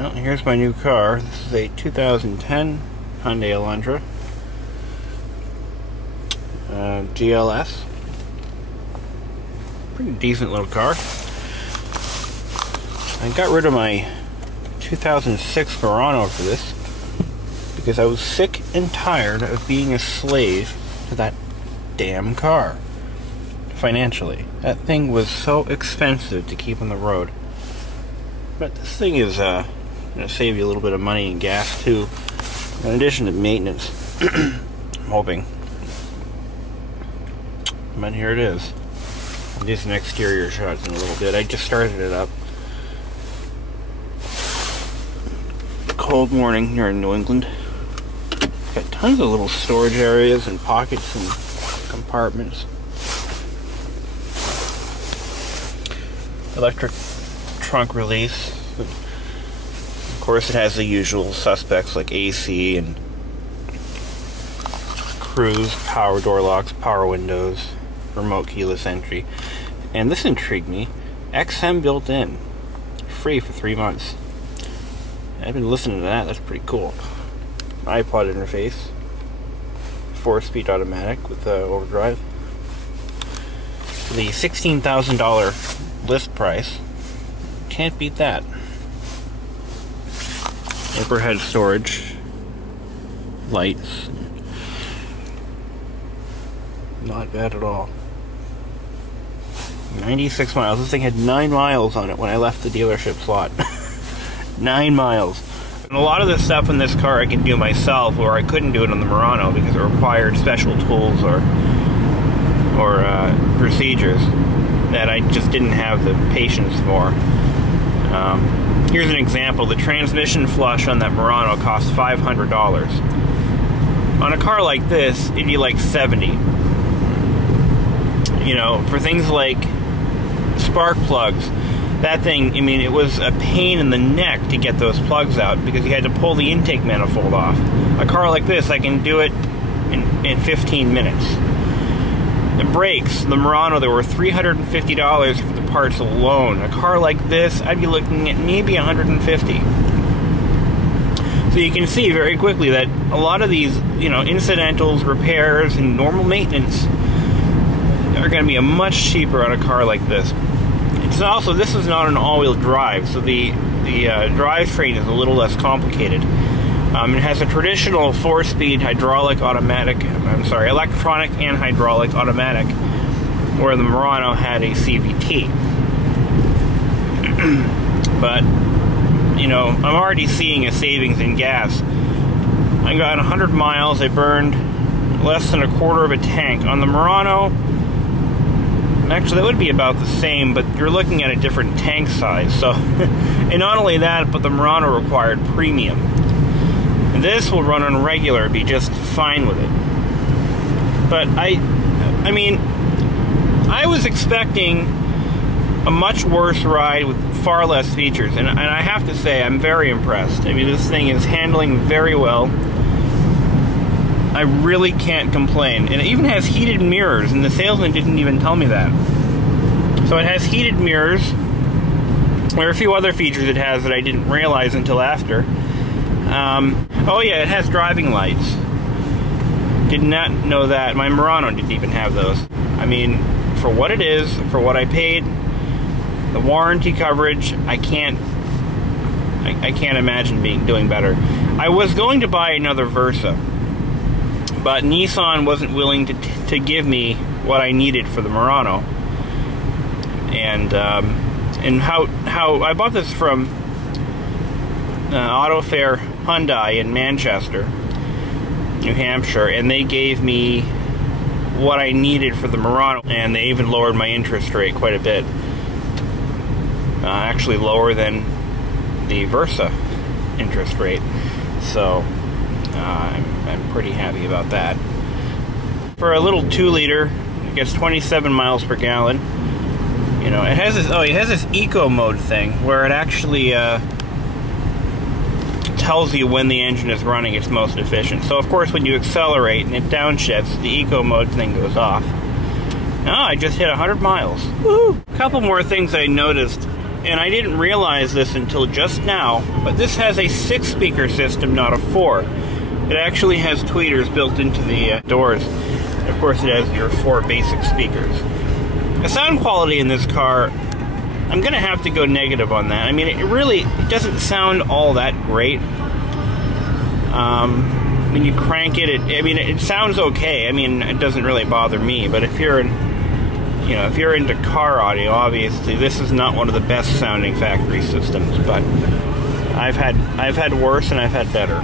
Well, here's my new car. This is a 2010 Hyundai Elantra GLS. Pretty decent little car. I got rid of my 2006 Murano for this because I was sick and tired of being a slave to that damn car. Financially, that thing was so expensive to keep on the road. But this thing is going to save you a little bit of money and gas too, in addition to maintenance. I'm hoping. But here it is. I'll do some exterior shots in a little bit. I just started it up. Cold morning here in New England. Got tons of little storage areas and pockets and compartments. Electric trunk release. Of course, it has the usual suspects like AC and cruise, power door locks, power windows, remote keyless entry. And this intrigued me. XM built in. Free for 3 months. I've been listening to that. That's pretty cool. iPod interface. 4-speed automatic with overdrive. The $16,000 list price. Can't beat that. Overhead storage. Lights. Not bad at all. 96 miles. This thing had 9 miles on it when I left the dealership slot. 9 miles. And a lot of the stuff in this car I can do myself, or I couldn't do it on the Murano because it required special tools or procedures that I just didn't have the patience for. Here's an example. The transmission flush on that Murano cost $500. On a car like this, it'd be like $70. You know, for things like spark plugs, that thing, I mean, it was a pain in the neck to get those plugs out because you had to pull the intake manifold off. A car like this, I can do it in 15 minutes. The brakes, the Murano, they were $350 for the parts alone. A car like this, I'd be looking at maybe $150. So you can see very quickly that a lot of these, you know, incidentals, repairs, and normal maintenance are going to be much cheaper on a car like this. It's also, this is not an all-wheel drive, so the drivetrain is a little less complicated. It has a traditional 4-speed hydraulic automatic, electronic and hydraulic automatic, where the Murano had a CVT. But, you know, I'm already seeing a savings in gas. I got 100 miles, I burned less than a quarter of a tank. On the Murano, actually that would be about the same, but you're looking at a different tank size. So, and not only that, but the Murano required premium. This will run on regular, be just fine with it. But I mean, I was expecting a much worse ride with far less features, and I have to say I'm very impressed. I mean, this thing is handling very well. I really can't complain. And it even has heated mirrors, and the salesman didn't even tell me that. So it has heated mirrors. There are a few other features it has that I didn't realize until after. Oh yeah, it has driving lights. Did not know that. My Murano didn't even have those. I mean, for what it is, for what I paid, the warranty coverage, I can't imagine doing better. I was going to buy another Versa, but Nissan wasn't willing to give me what I needed for the Murano. And how I bought this from Auto Fair Hyundai in Manchester, New Hampshire, and they gave me what I needed for the Murano, and they even lowered my interest rate quite a bit. Actually lower than the Versa interest rate. So I'm pretty happy about that. For a little 2-liter, it gets 27 miles per gallon. You know, it has this eco mode thing where it actually tells you when the engine is running its most efficient. So of course when you accelerate and it downshifts, the eco mode thing goes off. Oh, I just hit 100 miles. Woohoo! A couple more things I noticed and I didn't realize this until just now, but this has a 6-speaker system, not a 4. It actually has tweeters built into the doors. Of course, it has your 4 basic speakers. The sound quality in this car, I'm going to have to go negative on that. I mean, it doesn't sound all that great. When you crank it, it sounds okay. I mean, it doesn't really bother me. But if you're into car audio, obviously this is not one of the best sounding factory systems. But I've had worse and I've had better.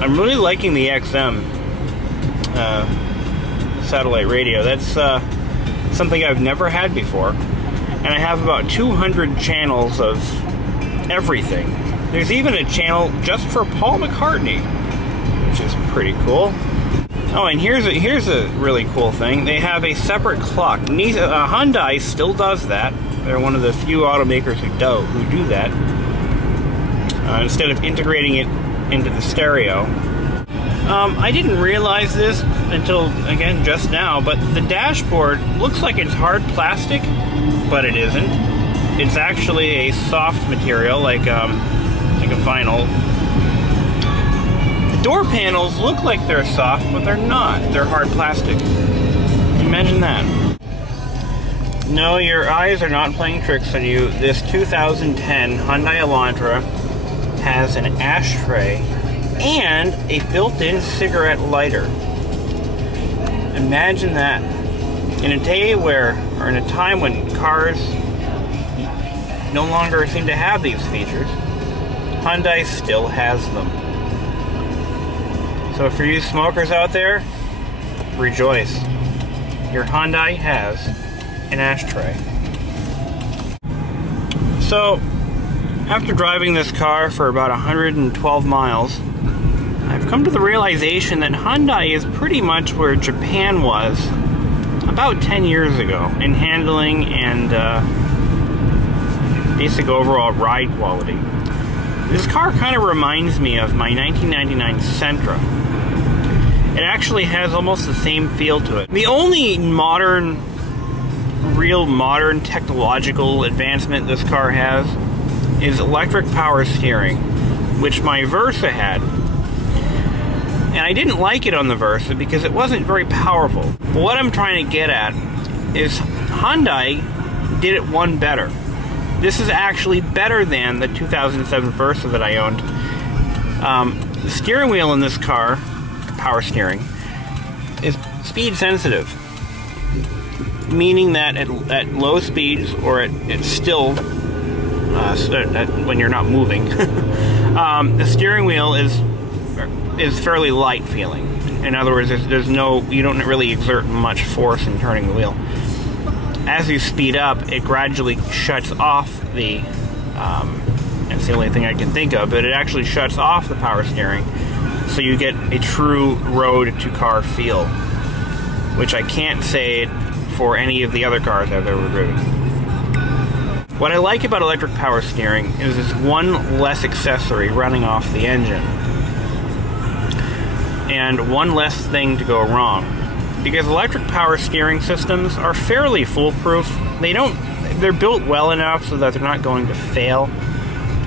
I'm really liking the XM satellite radio. That's something I've never had before, and I have about 200 channels of everything. There's even a channel just for Paul McCartney, which is pretty cool. Oh, and here's a really cool thing. They have a separate clock. Hyundai still does that. They're one of the few automakers who do that. Instead of integrating it into the stereo. I didn't realize this until, again, just now, but the dashboard looks like it's hard plastic, but it isn't. It's actually a soft material, like a vinyl. The door panels look like they're soft, but they're not. They're hard plastic. Imagine that. No, your eyes are not playing tricks on you. This 2010 Hyundai Elantra has an ashtray and a built-in cigarette lighter. Imagine that. In a day or in a time when cars no longer seem to have these features, Hyundai still has them. So for you smokers out there, rejoice. Your Hyundai has an ashtray. So, after driving this car for about 112 miles, I've come to the realization that Hyundai is pretty much where Japan was about 10 years ago in handling and basic overall ride quality. This car kind of reminds me of my 1999 Sentra. It actually has almost the same feel to it. The only real modern technological advancement this car has is electric power steering, which my Versa had. And I didn't like it on the Versa because it wasn't very powerful. But what I'm trying to get at is Hyundai did it one better. This is actually better than the 2007 Versa that I owned. The steering wheel in this car, power steering, is speed sensitive. Meaning that at low speeds or at still, when you're not moving, the steering wheel is fairly light feeling. In other words, you don't really exert much force in turning the wheel. As you speed up, it gradually shuts off the, that's the only thing I can think of, but it actually shuts off the power steering, so you get a true road-to-car feel, which I can't say for any of the other cars I've ever driven. What I like about electric power steering is this one less accessory running off the engine, and one less thing to go wrong. Because electric power steering systems are fairly foolproof. They're built well enough so that they're not going to fail.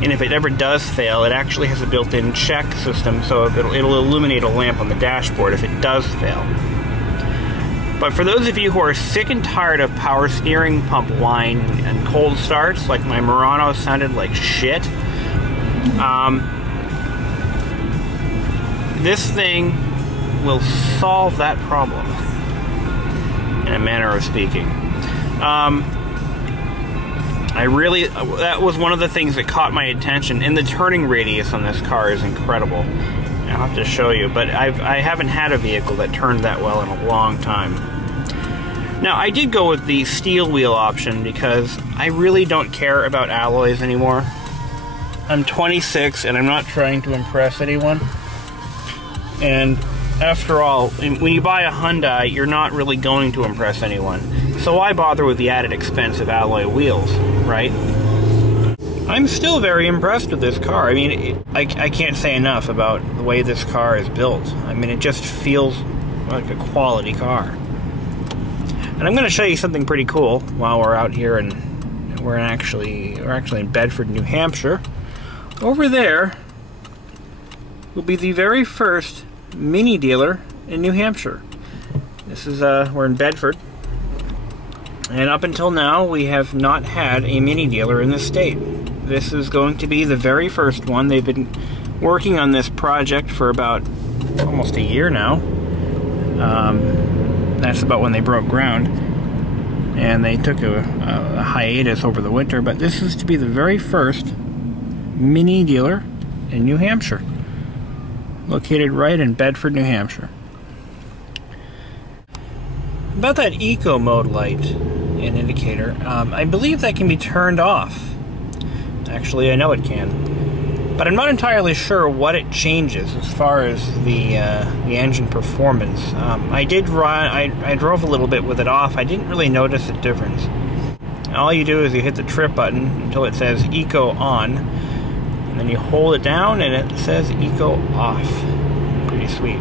And if it ever does fail, it actually has a built-in check system, so it'll illuminate a lamp on the dashboard if it does fail. But for those of you who are sick and tired of power steering pump whine and cold starts, like my Murano sounded like shit, this thing will solve that problem, in a manner of speaking. That was one of the things that caught my attention, and the turning radius on this car is incredible. I'll have to show you, but I haven't had a vehicle that turned that well in a long time. Now, I did go with the steel wheel option because I really don't care about alloys anymore. I'm 26 and I'm not trying to impress anyone. And after all, when you buy a Hyundai, you're not really going to impress anyone. So why bother with the added expense of alloy wheels, right? I'm still very impressed with this car. I mean, I can't say enough about the way this car is built. I mean, it just feels like a quality car. And I'm going to show you something pretty cool while we're out here in we're actually in Bedford, New Hampshire. Over there will be the very first Mini dealer in New Hampshire. This is we're in Bedford, and up until now we have not had a Mini dealer in the state. This is going to be the very first one. They've been working on this project for about almost a year now. That's about when they broke ground, and they took a hiatus over the winter, but this is to be the very first Mini dealer in New Hampshire, located right in Bedford, New Hampshire. About that eco mode light and indicator, I believe that can be turned off. Actually, I know it can, but I'm not entirely sure what it changes as far as the engine performance. I drove a little bit with it off. I didn't really notice a difference. All you do is you hit the trip button until it says eco on, and then you hold it down and it says eco off. Pretty sweet.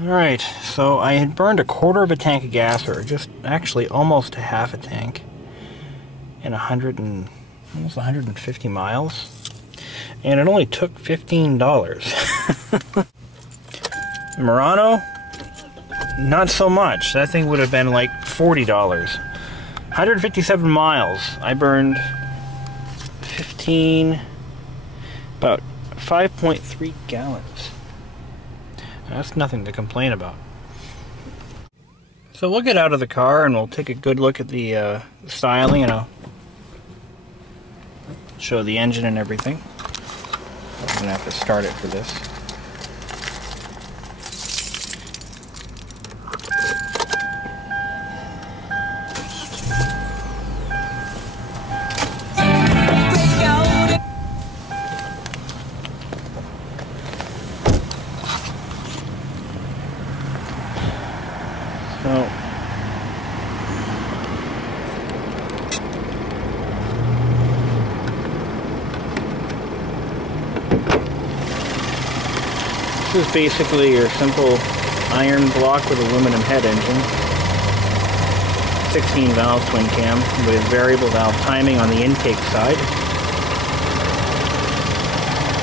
Alright, so I had burned a quarter of a tank of gas, or just actually almost a half a tank, in almost 150 miles, and it only took $15. Murano, not so much. That thing would have been like $40. 157 miles. I burned about 5.3 gallons. That's nothing to complain about. So we'll get out of the car and we'll take a good look at the styling, and I'll show the engine and everything. I'm going to have to start it for this. This is basically your simple iron block with aluminum head engine. 16 valve twin cam with variable valve timing on the intake side.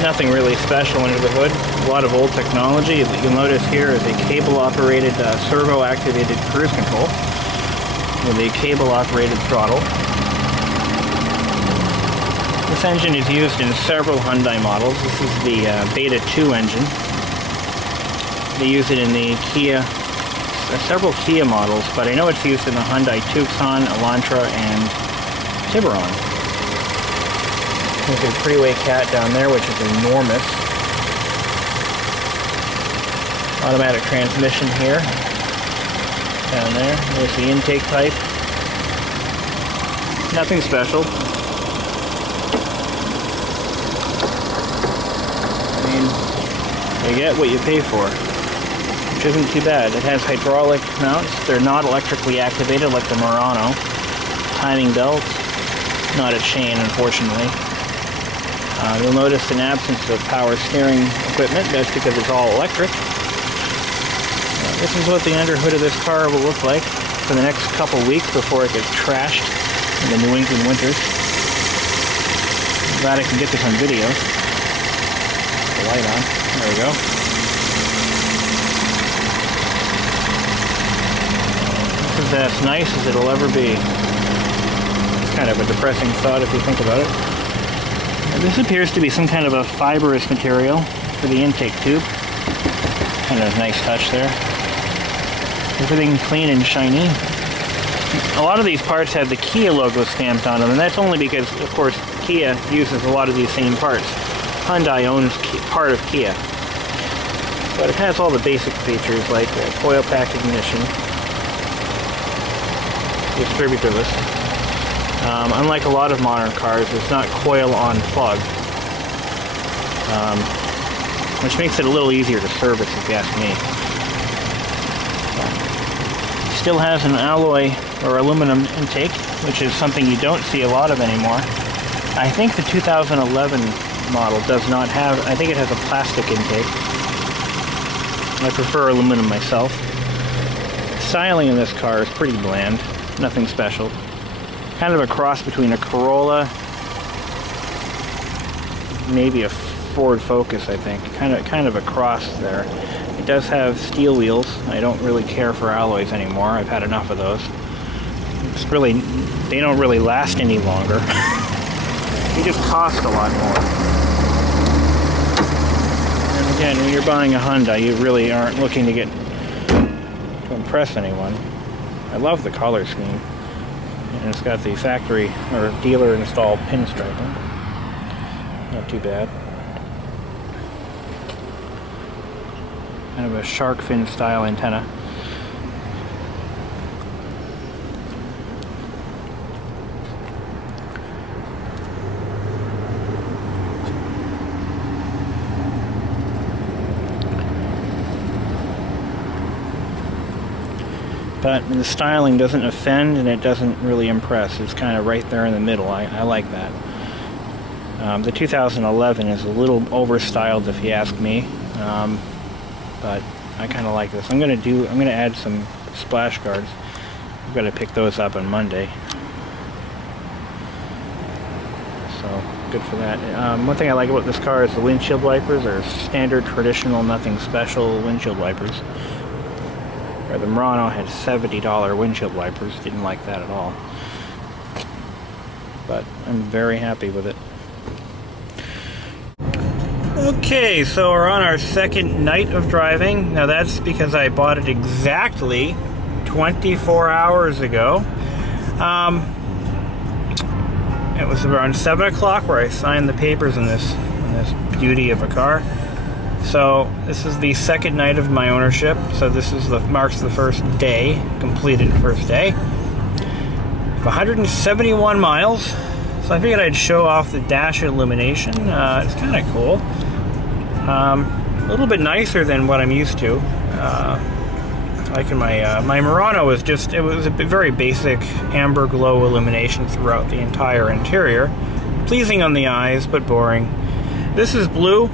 Nothing really special under the hood. A lot of old technology. What you'll notice here is a cable-operated servo-activated cruise control with a cable-operated throttle. This engine is used in several Hyundai models. This is the Beta 2 engine. They use it in the several Kia models, but I know it's used in the Hyundai Tucson, Elantra, and Tiburon. There's a three-way cat down there, which is enormous. Automatic transmission here. Down there. There's the intake pipe. Nothing special. I mean, you get what you pay for, which isn't too bad. It has hydraulic mounts. They're not electrically activated like the Murano. Timing belt, not a chain, unfortunately. You'll notice an absence of power steering equipment. That's because it's all electric. This is what the underhood of this car will look like for the next couple weeks before it gets trashed in the New England winters. I'm glad I can get this on video. Put the light on. There we go. This is as nice as it'll ever be. It's kind of a depressing thought if you think about it. And this appears to be some kind of a fibrous material for the intake tube. Kind of a nice touch there. Everything clean and shiny. A lot of these parts have the Kia logo stamped on them, and that's only because, of course, Kia uses a lot of these same parts. Hyundai owns part of Kia. But it has all the basic features like coil pack ignition, distributorless. Unlike a lot of modern cars, it's not coil on plug, which makes it a little easier to service if you ask me. Still has an alloy or aluminum intake, which is something you don't see a lot of anymore. I think the 2011 model does not have, I think it has a plastic intake. I prefer aluminum myself. Styling in this car is pretty bland, nothing special. Kind of a cross between a Corolla, maybe a Ford Focus, I think. Kind of a cross there. It does have steel wheels. I don't really care for alloys anymore. I've had enough of those. They don't really last any longer. They just cost a lot more. And again, when you're buying a Hyundai, you really aren't looking to impress anyone. I love the color scheme. And it's got the factory or dealer installed pinstriping. Not too bad. Kind of a shark fin style antenna. But the styling doesn't offend and it doesn't really impress. It's kind of right there in the middle. I like that. The 2011 is a little overstyled if you ask me, but I kind of like this. I'm gonna add some splash guards. I've got to pick those up on Monday. So good for that. One thing I like about this car is the windshield wipers are standard, traditional, nothing special windshield wipers. Where the Murano had $70 windshield wipers. Didn't like that at all. But I'm very happy with it. Okay, so we're on our second night of driving. Now that's because I bought it exactly 24 hours ago. It was around 7 o'clock where I signed the papers in this beauty of a car. So this is the second night of my ownership. So this is marks the first day, completed first day. 171 miles. So I figured I'd show off the dash illumination. It's kind of cool. A little bit nicer than what I'm used to. Like in my Murano was it was a very basic amber glow illumination throughout the entire interior. Pleasing on the eyes, but boring. This is blue,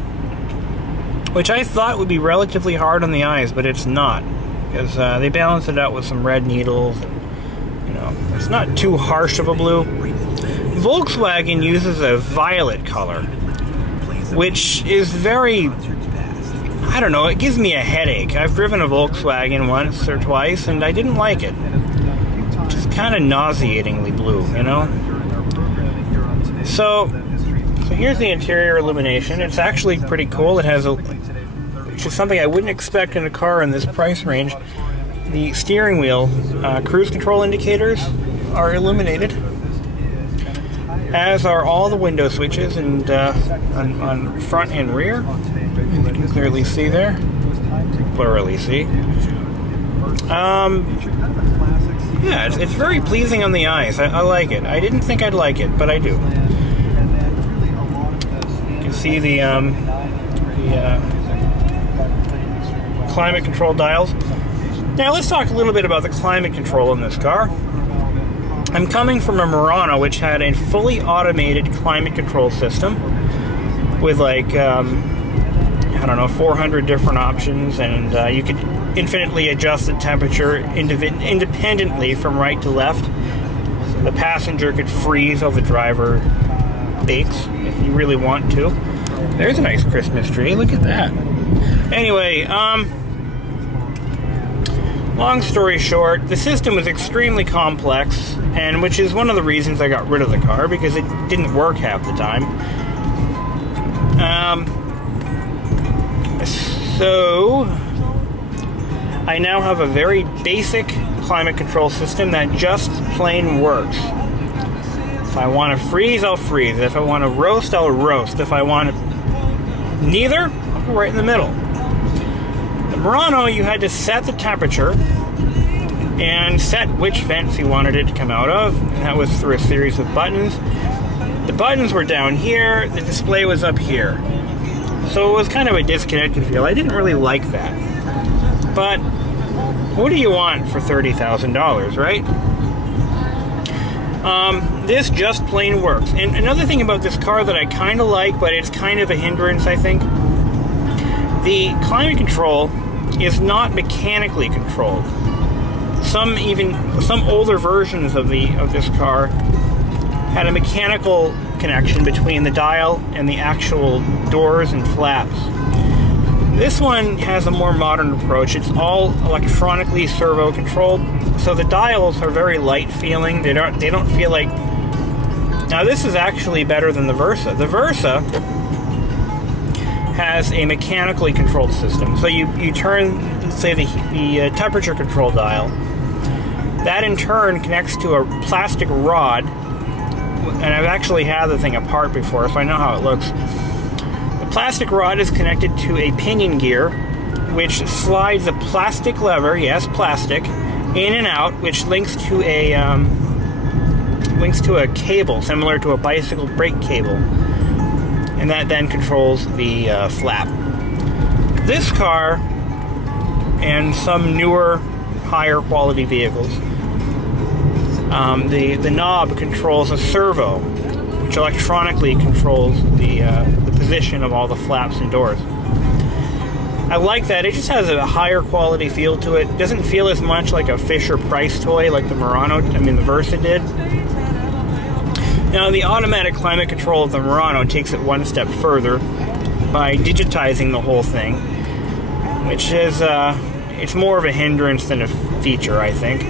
which I thought would be relatively hard on the eyes, but it's not, because they balance it out with some red needles, and, you know, it's not too harsh of a blue. Volkswagen uses a violet color, which is very, I don't know, it gives me a headache. I've driven a Volkswagen once or twice, and I didn't like it. Just kind of nauseatingly blue, you know? So here's the interior illumination. It's actually pretty cool. It has which is something I wouldn't expect in a car in this price range. The steering wheel cruise control indicators are illuminated, as are all the window switches and on front and rear. You can clearly see there. Plurally see. Yeah, it's very pleasing on the eyes. I like it. I didn't think I'd like it, but I do. You can see the climate control dials. Now let's talk a little bit about the climate control in this car. I'm coming from a Murano which had a fully automated climate control system with like, I don't know, 400 different options, and you could infinitely adjust the temperature independently from right to left. So the passenger could freeze while the driver bakes if you really want to. There's a nice Christmas tree, look at that. Anyway, long story short, the system was extremely complex, and which is one of the reasons I got rid of the car, because it didn't work half the time. So I now have a very basic climate control system that just plain works. If I want to freeze, I'll freeze. If I want to roast, I'll roast. If I want neither, I'll go right in the middle. The Murano, you had to set the temperature and set which vents you wanted it to come out of, and that was through a series of buttons. The buttons were down here, the display was up here. So it was kind of a disconnected feel. I didn't really like that. But what do you want for $30,000, right? This just plain works. And another thing about this car that I kind of like, but it's kind of a hindrance, I think, the climate control is not mechanically controlled. Some older versions of this car had a mechanical connection between the dial and the actual doors and flaps. This one has a more modern approach. It's all electronically servo controlled, so the dials are very light feeling. They don't feel like... Now this is actually better than the Versa. The Versa has a mechanically controlled system. So you turn, say, the temperature control dial. That in turn connects to a plastic rod, and I've actually had the thing apart before, so I know how it looks. The plastic rod is connected to a pinion gear, which slides a plastic lever, yes, plastic, in and out, which links to a cable similar to a bicycle brake cable, and that then controls the flap. This car and some newer, higher quality vehicles, the knob controls a servo, which electronically controls the position of all the flaps and doors. I like that. It just has a higher quality feel to it. It doesn't feel as much like a Fisher-Price toy like the Murano, the Versa did. Now, the automatic climate control of the Murano takes it one step further by digitizing the whole thing, which is, it's more of a hindrance than a feature, I think.